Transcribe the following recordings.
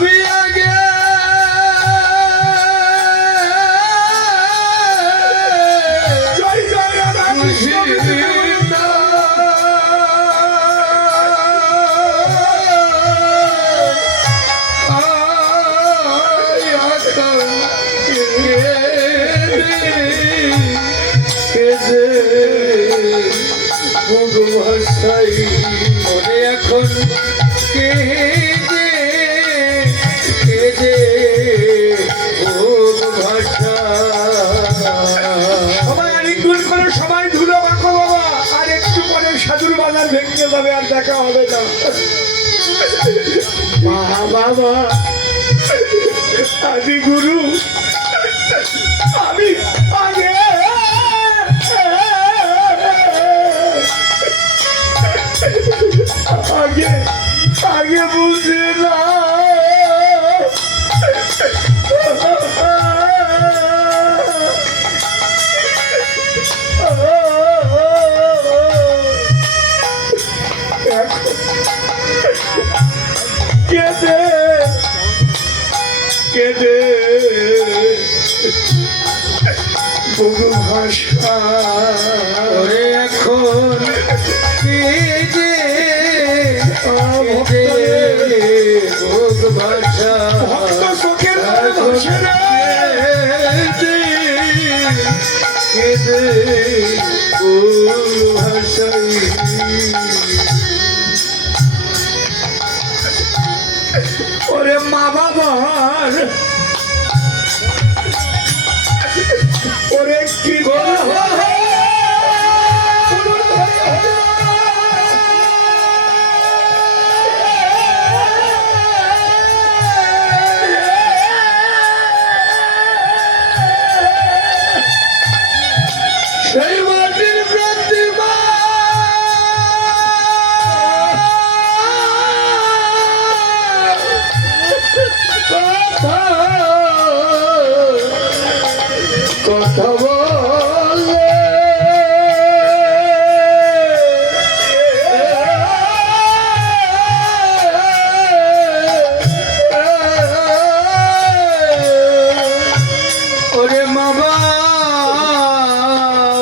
আমি আগে জয় জয় রাধা কৃষ্ণ ভাষাই মনে এখন কেঁদে কেঁদে ভাষা সবাই আরেকটু করে সবাই ধুলো মাখো বাবা আর একটু পরে সাধুর বাজার ভেঙে যাবে আর দেখা হবে না বাবা আদি গুরু আমি আগে আগে আগে বুঝি না কেঁদে কেঁদে বহু ভাষা এখন কেঁদে ভাষা ভক্ত চোখের ভাষা কেঁদে ভাষাই ওরে মা বাবার ওরে কি সেই মাটির প্রতিমা কথা বলে ওরে মামা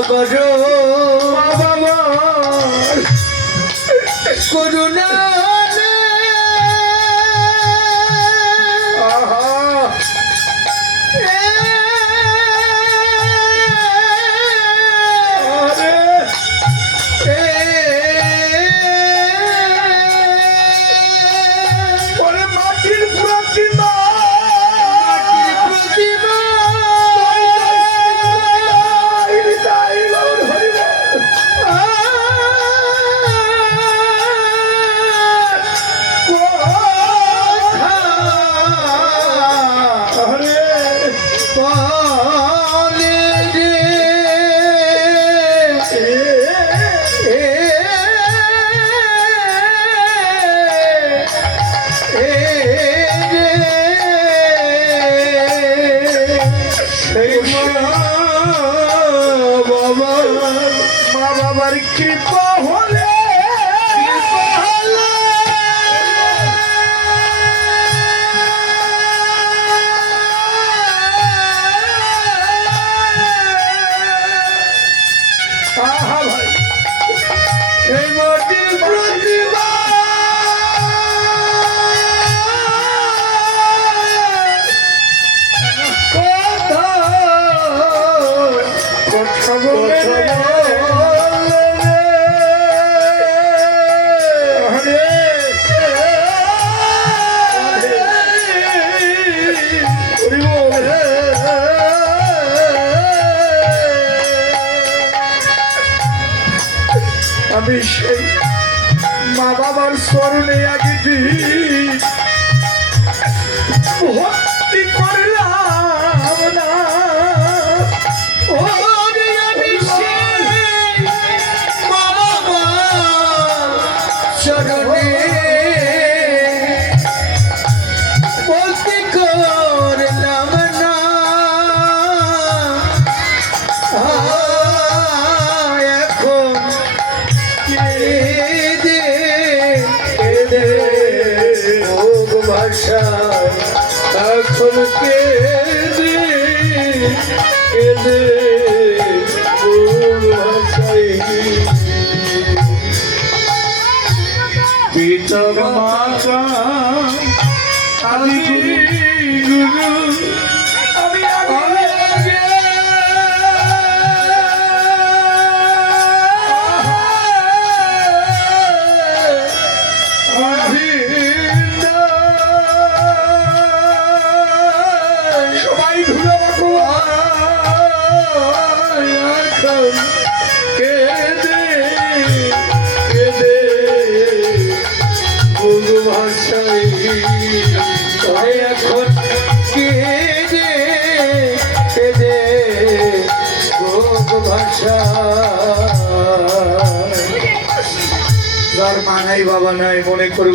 বড় বাবা করুণা বাবার কৃপা হলে ভাই সেই মাটির প্রতিমা কথা বলে আমি সেই মা বাবার স্মরণে আগে ভক্তি করলাম না ওরে আমি সেই মামা চরণে বলতে করলাম না এখন কেঁদে কেঁদে ও কেঁদে বুক ভাসাই পিতা মাতা আদি গুরু আমি আমি আগে সবাই ধুলো মাখো কেঁদে কেঁদে বুক ভাসাই এখন কেঁদে কেঁদে বুক ভাসাই যার মা নাই বাবা নাই মনে করবো